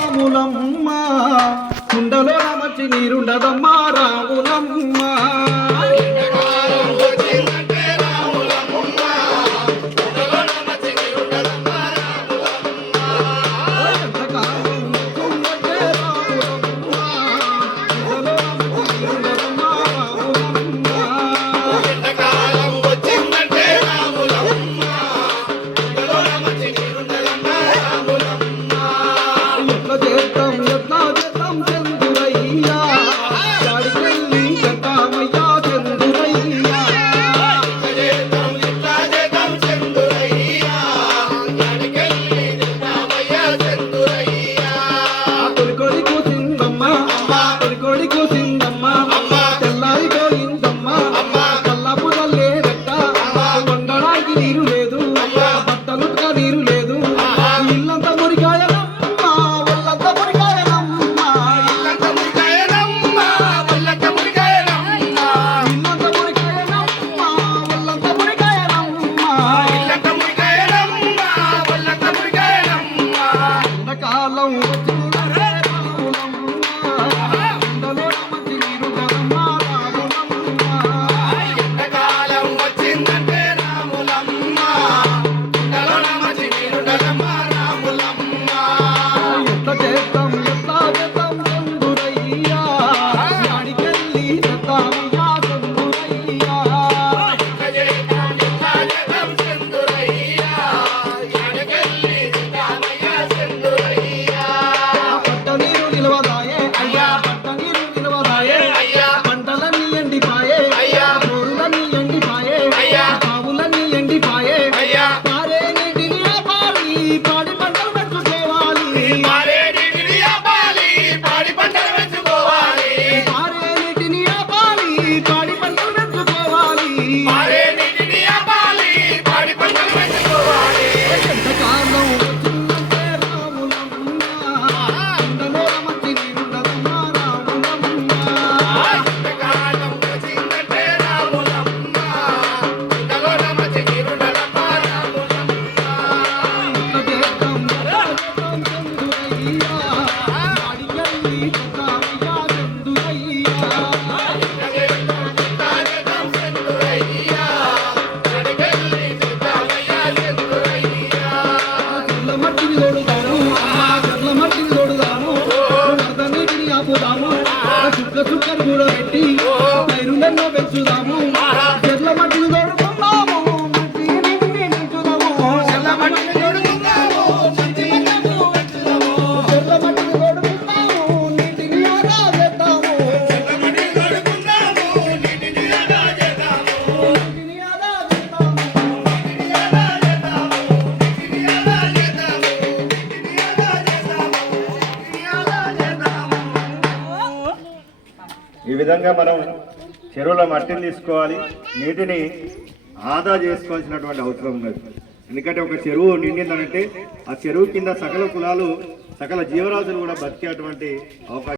రాములమ్మ కుండలో మంచి నీరుండదమ్మా రాములమ్మ చుక్కరు కూడా పెట్టి పైరులెన్నో పెంచుదాము చెట్ల మట్టిని తోడుకుందాము చెట్ల మట్టిని తోడుకుందాము చెట్ల మట్టిని తోడుకుందాము నీటిని ఆదా చేద్దాము నీటిని ఆదా చేద్దాము ఈ విధంగా మనం చెరువుల మట్టిని తీసుకోవాలి, నీటిని ఆదా చేసుకోవాల్సినటువంటి అవసరం ఉన్నది. ఎందుకంటే ఒక చెరువు నిండిందనంటే ఆ చెరువు కింద సకల కులాలు సకల జీవరాశులు కూడా బతికేటువంటి అవకాశం